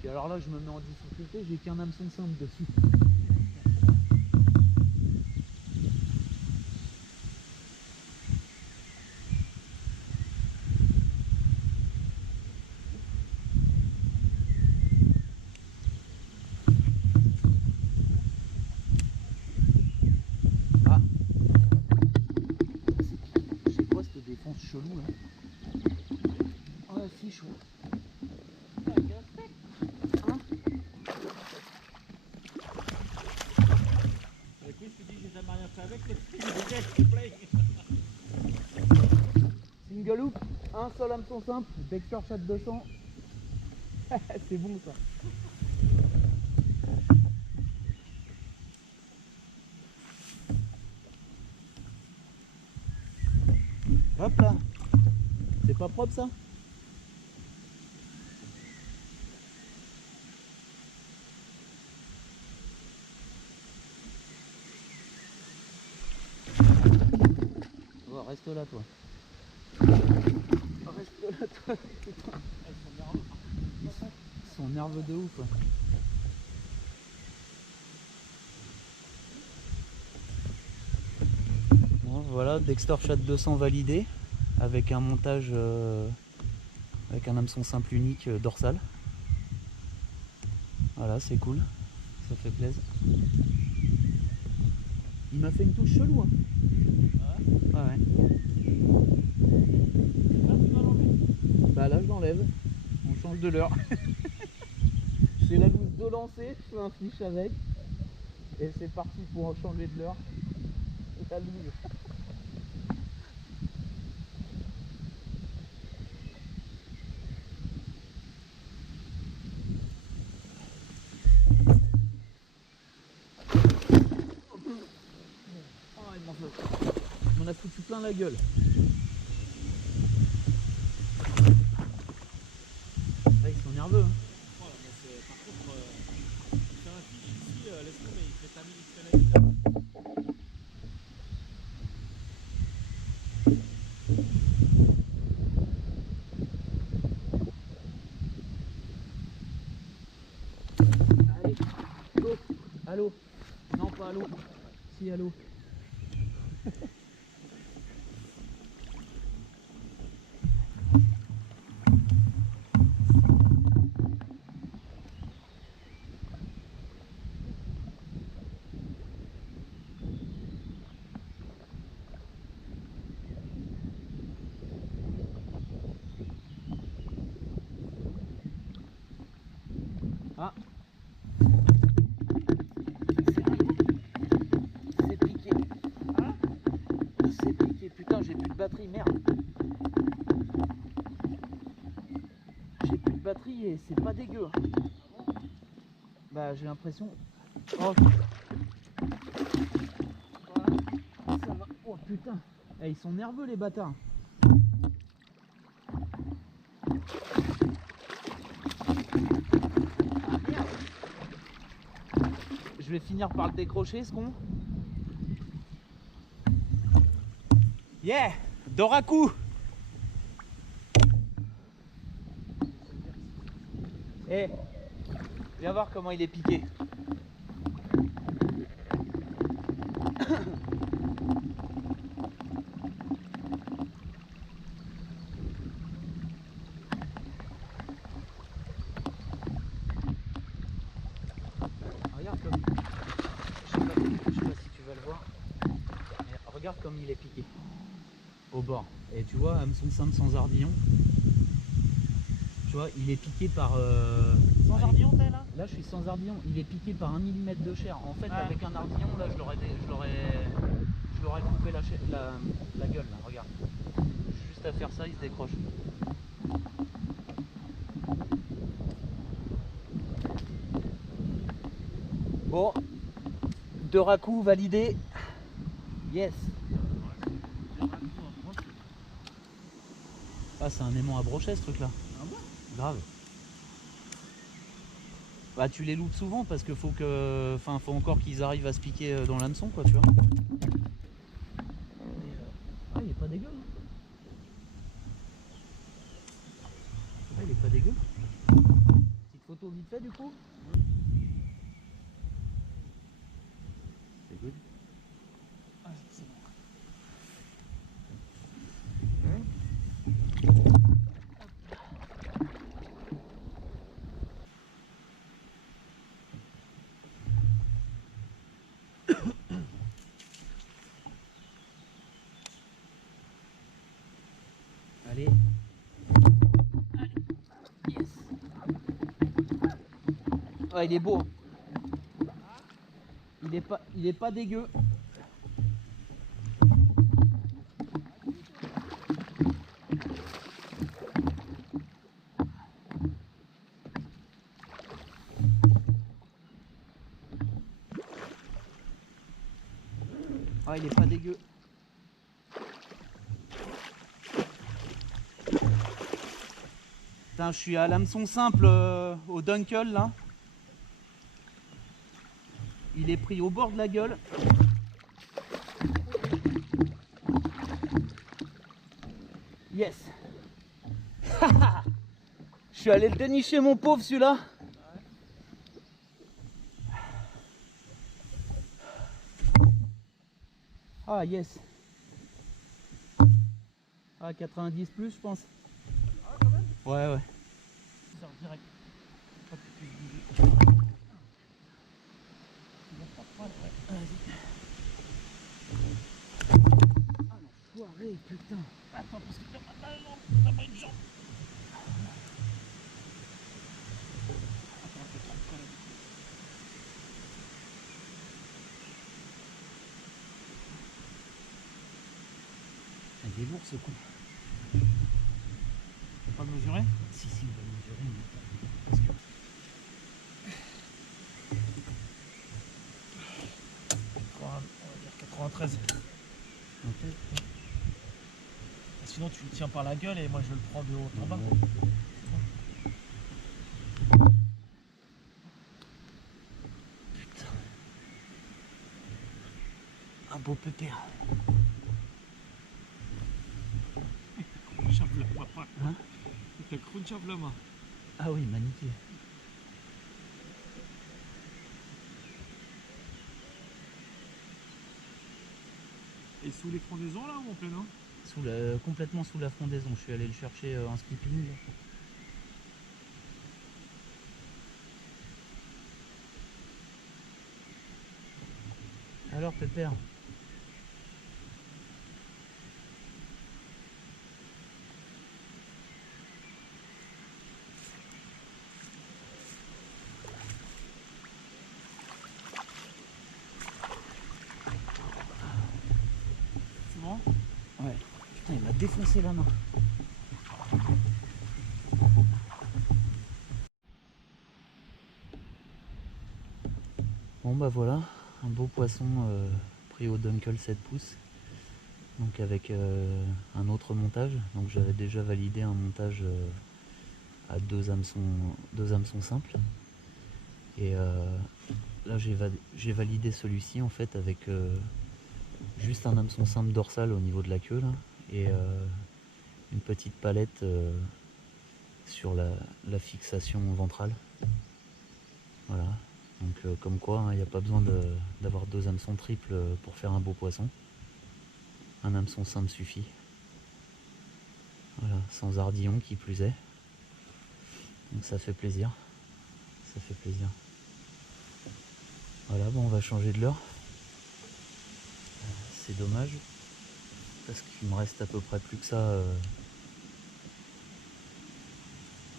Puis alors là, je me mets en difficulté, j'ai qu'un hameçon simple dessus. Ah, c'est quoi cette défense chelou là? Ah, si chaud. Écoute, je te dis, j'ai jamais rien fait avec, c'est play. Single hook, un seul hameçon simple, Dexter Chat 200. C'est bon ça. Hop là. C'est pas propre ça? Oh, reste là toi. Reste là toi. Putain. Ils sont nerveux de ouf. Ouais. Bon, voilà, Dexter Chat 200 validé avec un montage avec un hameçon simple unique dorsal. Voilà, c'est cool, ça fait plaisir. Il m'a fait une touche chelou. Hein. Ah ouais. Bah là je l'enlève, on change de leurre. J'ai la loose de lancer, je fais un fiche avec. Et c'est parti pour en changer de leurre. La loose. Il m'en a foutu plein la gueule. Ah, ils sont nerveux. Hein. Voilà, par contre, c'est un fiche ici, laisse tomber, il fait sa mini Allez, go. Allô. Non, pas allô. Si, allô. Ah. C'est piqué. Hein? C'est piqué. Putain, j'ai plus de batterie, merde. J'ai plus de batterie et c'est pas dégueu. Bah, j'ai l'impression. Ok. Voilà. Ça va. Oh putain. Eh, ils sont nerveux les bâtards. Ah merde. Je vais finir par le décrocher ce con. Yeah, Doraku. Eh, viens voir comment il est piqué. Regarde comme... Je sais pas si tu vas le voir. Mais regarde comme il est piqué. Au bord. Et tu vois, hameçon simple sans ardillon. Tu vois, il est piqué par... Sans ardillon, t'es là? Là, je suis sans ardillon. Il est piqué par 1 mm de chair. En fait, Ouais. avec un ardillon, là, je l'aurais coupé la gueule, là. Regarde. Juste à faire ça, il se décroche. Bon. Doraku validé. Yes. Ah, c'est un aimant à brochet, ce truc-là. Ah bon? Grave. Bah tu les loupes souvent parce que faut encore qu'ils arrivent à se piquer dans l'hameçon, quoi, tu vois. Ah, il est pas dégueu. Ah, il est pas dégueu. Petite photo vite fait du coup. C'est good. Ah, c'est bon. Allez. Yes. Ah, il est beau. Il est pas dégueu. Ah, il est pas dégueu. Putain, je suis à l'hameçon simple au Dunkel là. Il est pris au bord de la gueule. Yes. Je suis allé le dénicher mon pauvre celui-là. Ah yes. Ah 90 plus je pense. Ah, quand même? Ouais ouais. Ça direct. Pas que tu puisses bouger. Tu vas pas prendre, ouais. Vas-y. Ah l'enfoiré putain. Attends, parce que t'as pas une jambe. Attends, je vais te rendre collé. Il est lourd ce con. Faut pas mesurer? Si si, il va mesurer. Parce que... on va dire 93. Ok. Sinon tu le tiens par la gueule et moi je le prends de haut en bas. Putain. Un beau pépère. Hein? C'est crunch-up-lama. Ah oui, magnifique. Et sous les frondaisons là ou en plein eau? Complètement sous la frondaison. Je suis allé le chercher en skipping. Alors pépère. C'est bon? Ouais. Putain, il m'a défoncé la main. Bon bah voilà, un beau poisson pris au Dunkel 7 pouces. Donc avec un autre montage. Donc j'avais déjà validé un montage à deux hameçons simples. Et là j'ai validé celui-ci en fait avec juste un hameçon simple dorsal au niveau de la queue là, et une petite palette sur la fixation ventrale. Voilà. Donc comme quoi, il n'y a pas besoin d'avoir deux hameçons triples pour faire un beau poisson. Un hameçon simple suffit. Voilà, sans ardillon qui plus est. Donc ça fait plaisir. Ça fait plaisir. Voilà, bon, on va changer de leurre. C'est dommage. Parce qu'il me reste à peu près plus que ça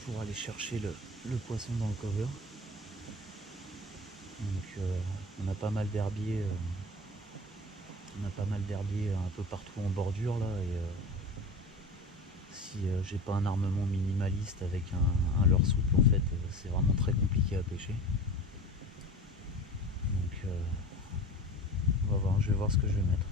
pour aller chercher le poisson dans le cover. Donc on a pas mal d'herbiers. On a pas mal d'herbiers un peu partout en bordure là. Et si j'ai pas un armement minimaliste avec un leurre souple, en fait, c'est vraiment très compliqué à pêcher. Donc on va voir, je vais voir ce que je vais mettre.